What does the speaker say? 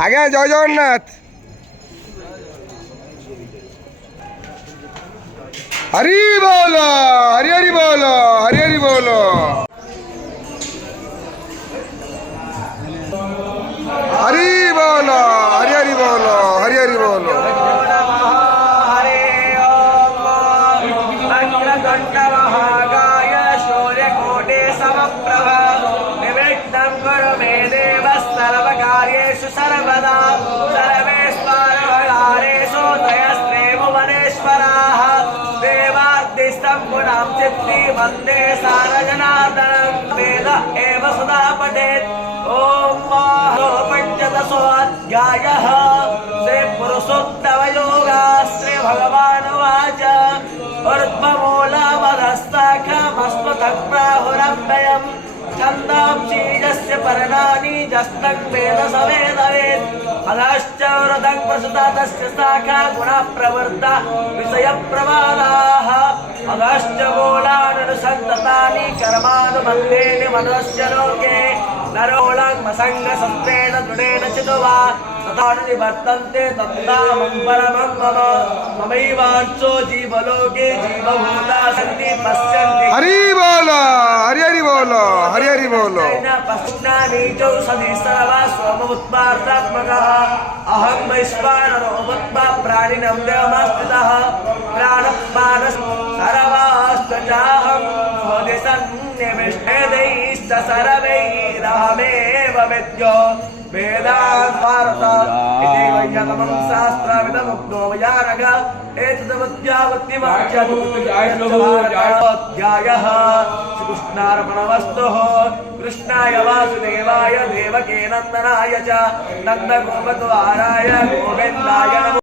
आगे जय जगन्नाथ। हरि बोलो, हरि हरि बोलो, हरि हरि बोलो, हरि बोलो, हरि हरि बोलो, हरि हरि बोलो। सर्वकार्येषु सर्वदा सर्वेश्वरवकारेषु दयस्त्रे भुवनेश्वराः देवाद्यस्तं गुणां चित्ति वन्दे सारजनार्दनं वेद एव सदा पठेत्। ॐ पञ्चदशोऽध्यायः श्री पुरुषोत्तमयोगः। श्री भगवानुवाच ऊर्ध्वमूलमधस्ताखमस्मतः प्राहुरव्ययम् छन्दांसि यस्य पर्णानि यस्तं वेद स वेदवेत्। अधश्च वृदं प्रसुता तस्य शाखा गुणप्रवृत्ता विषयप्रवादाः। अधश्च मूलाननुसन्ततानि कर्मानुबन्धेन मनुष्य लोके नरोलाङ्मसङ्गसत्त्वेन दृढेन चित्वा तथा निवर्तन्ते तन्नामं परमं मम। ममैवांशो जीवलोके जीवभूता सन्ति पश्यन्ति। हरि बोलो, हरि हरि बोलो, हरि हरि बोलो। पश्नामीचौ सदि सर्वा स्वमुत्पादात्मकः अहं वैश्वानरो भूत्वा प्राणिनं देवमाश्रितः प्राणपानः सर्वास्त्वचाहं स्वदिशन्निविष्टेदैश्च सर्वैरहमेव विद्यो वेदान्तार्थ इति वैयतमं शास्त्रमिदमुक्तो वैयानघ एतद्वत्यावत्तिवाक्याध्यायः। श्रीकृष्णार्पणमस्तु। कृष्णाय वासुदेवाय देवकी नन्दनाय च नन्दगोपकुमाराय गोविन्दाय नमो